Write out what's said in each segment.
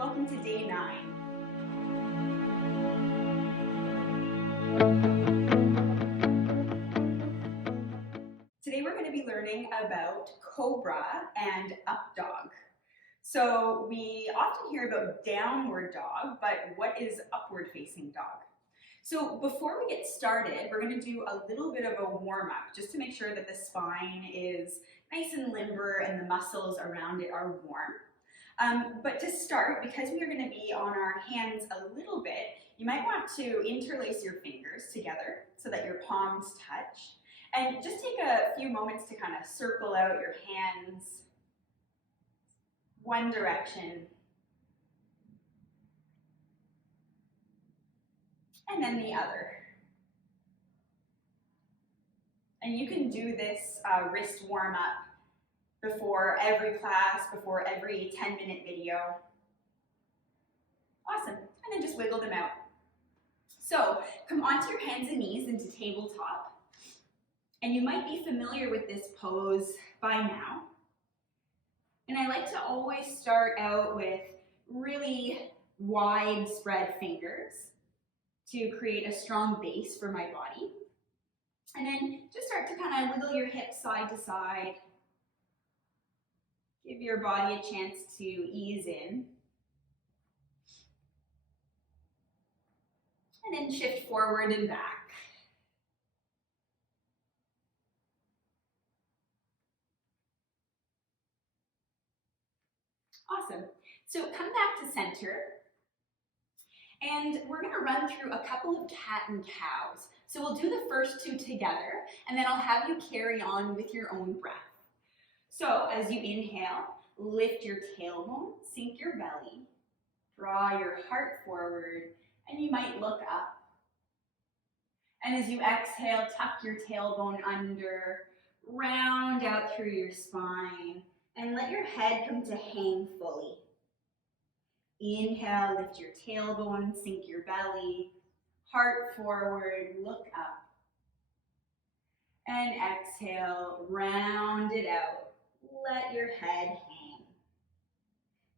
Welcome to day 9. Today we're going to be learning about Cobra and Up Dog. So we often hear about downward dog, but what is upward facing dog? So before we get started, we're going to do a little bit of a warm-up just to make sure that the spine is nice and limber and the muscles around it are warm. But to start, because we are going to be on our hands a little bit, you might want to interlace your fingers together so that your palms touch. And just take a few moments to kind of circle out your hands one direction and then the other. And you can do this wrist warm-up before every class, before every 10-minute video. Awesome. And then just wiggle them out. So come onto your hands and knees into tabletop. And you might be familiar with this pose by now. And I like to always start out with really wide spread fingers to create a strong base for my body. And then just start to kind of wiggle your hips side to side. Give your body a chance to ease in. And then shift forward and back. Awesome. So come back to center. And we're going to run through a couple of cat and cows. So we'll do the first two together, and then I'll have you carry on with your own breath. So as you inhale, lift your tailbone, sink your belly, draw your heart forward, and you might look up. And as you exhale, tuck your tailbone under, round out through your spine, and let your head come to hang fully. Inhale, lift your tailbone, sink your belly, heart forward, look up. And exhale, round it out. Let your head hang.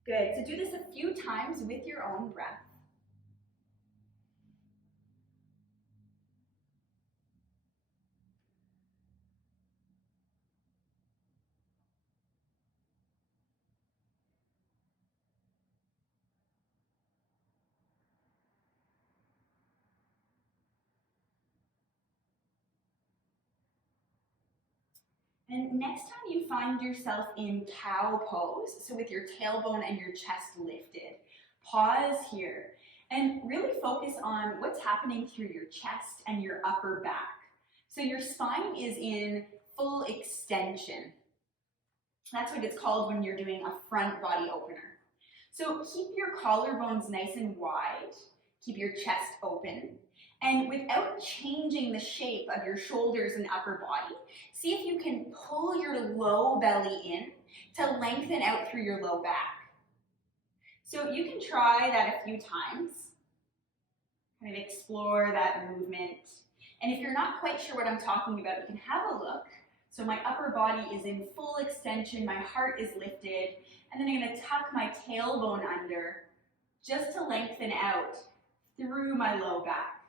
Good. So do this a few times with your own breath. And next time you find yourself in cow pose, so with your tailbone and your chest lifted, pause here and really focus on what's happening through your chest and your upper back. So your spine is in full extension. That's what it's called when you're doing a front body opener. So keep your collarbones nice and wide, keep your chest open, and without changing the shape of your shoulders and upper body, see if you can pull your low belly in to lengthen out through your low back. So you can try that a few times, kind of explore that movement. And if you're not quite sure what I'm talking about, you can have a look. So my upper body is in full extension, my heart is lifted, and then I'm going to tuck my tailbone under just to lengthen out through my low back.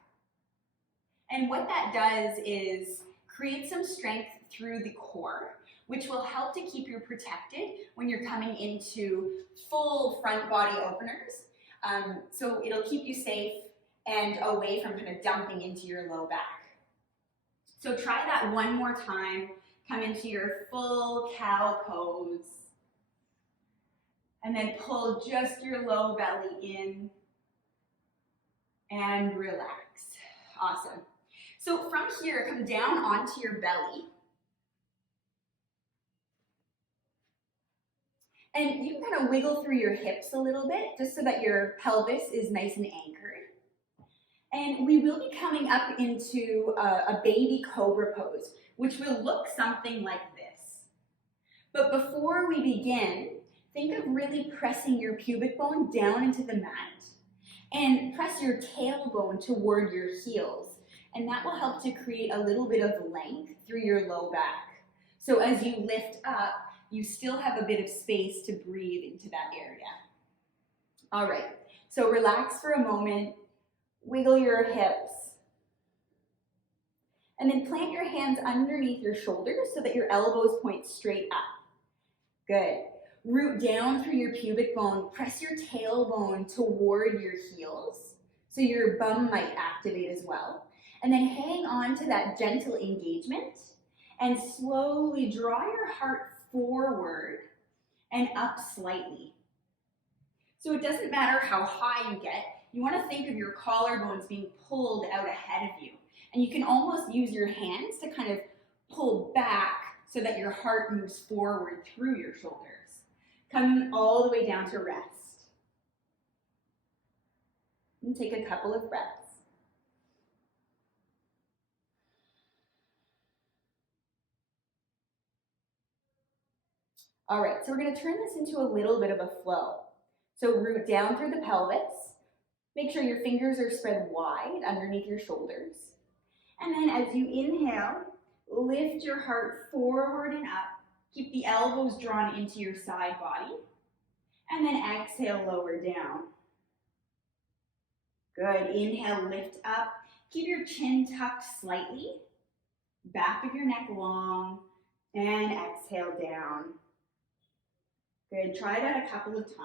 And what that does is create some strength through the core, which will help to keep you protected when you're coming into full front body openers. So it'll keep you safe and away from kind of dumping into your low back. So try that one more time. Come into your full cow pose. And then pull just your low belly in and relax. Awesome. So from here, come down onto your belly. And you can kind of wiggle through your hips a little bit, just so that your pelvis is nice and anchored. And we will be coming up into a baby cobra pose, which will look something like this. But before we begin, think of really pressing your pubic bone down into the mat. And press your tailbone toward your heels. And that will help to create a little bit of length through your low back. So as you lift up, you still have a bit of space to breathe into that area. All right, so relax for a moment, wiggle your hips, and then plant your hands underneath your shoulders so that your elbows point straight up. Good. Root down through your pubic bone, press your tailbone toward your heels, so your bum might activate as well. And then hang on to that gentle engagement and slowly draw your heart forward and up slightly. So it doesn't matter how high you get, you want to think of your collarbones being pulled out ahead of you. And you can almost use your hands to kind of pull back so that your heart moves forward through your shoulders. Come all the way down to rest. And take a couple of breaths. All right, so we're going to turn this into a little bit of a flow. So root down through the pelvis. Make sure your fingers are spread wide underneath your shoulders. And then as you inhale, lift your heart forward and up. Keep the elbows drawn into your side body. And then exhale, lower down. Good. Inhale, lift up. Keep your chin tucked slightly. Back of your neck long. And exhale down. Good. Try that a couple of times.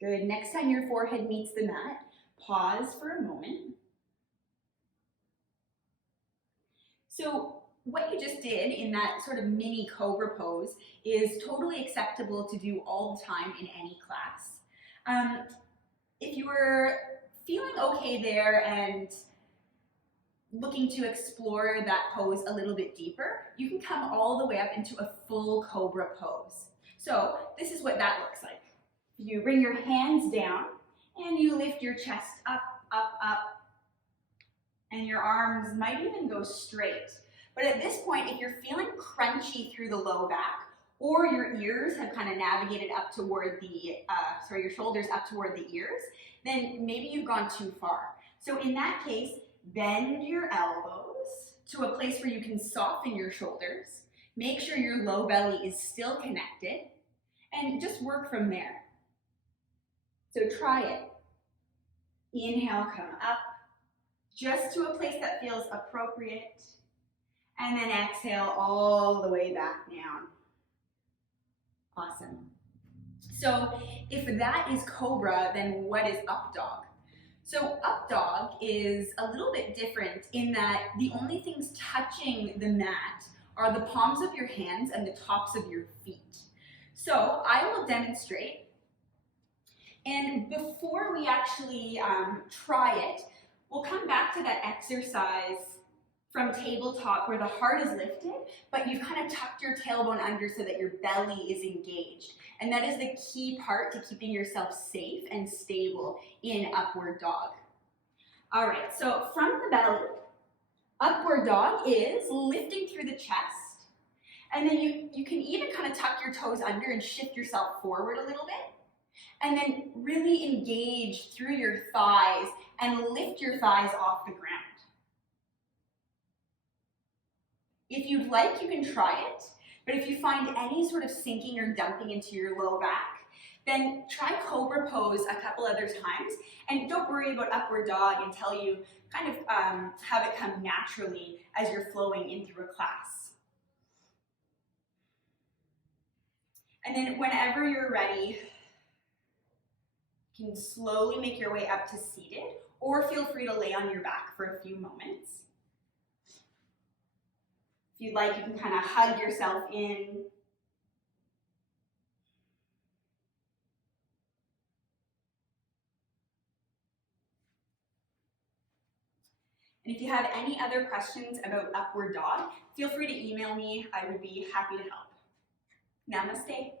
Good. Next time your forehead meets the mat, pause for a moment. So what you just did in that sort of mini cobra pose is totally acceptable to do all the time in any class. If you were feeling okay there and looking to explore that pose a little bit deeper, you can come all the way up into a full cobra pose. So this is what that looks like. You bring your hands down and you lift your chest up, up, up, and your arms might even go straight. But at this point, if you're feeling crunchy through the low back, or your ears have kind of navigated up toward the, your shoulders up toward the ears, then maybe you've gone too far. So in that case, bend your elbows to a place where you can soften your shoulders. Make sure your low belly is still connected, and just work from there. So try it. Inhale, come up, just to a place that feels appropriate. And then exhale all the way back down. Awesome. So if that is cobra, then what is up dog? So up dog is a little bit different in that the only things touching the mat are the palms of your hands and the tops of your feet. So I will demonstrate. And before we actually try it, we'll come back to that exercise from tabletop where the heart is lifted, but you've kind of tucked your tailbone under so that your belly is engaged. And that is the key part to keeping yourself safe and stable in upward dog. All right, so from the belly, upward dog is lifting through the chest. And then you can even kind of tuck your toes under and shift yourself forward a little bit. And then really engage through your thighs and lift your thighs off the ground. If you'd like, you can try it, but if you find any sort of sinking or dumping into your low back, then try cobra pose a couple other times, and don't worry about upward dog until you kind of have it come naturally as you're flowing in through a class. And then whenever you're ready, you can slowly make your way up to seated, or feel free to lay on your back for a few moments. If you'd like, you can kind of hug yourself in. And if you have any other questions about upward dog, feel free to email me. I would be happy to help. Namaste.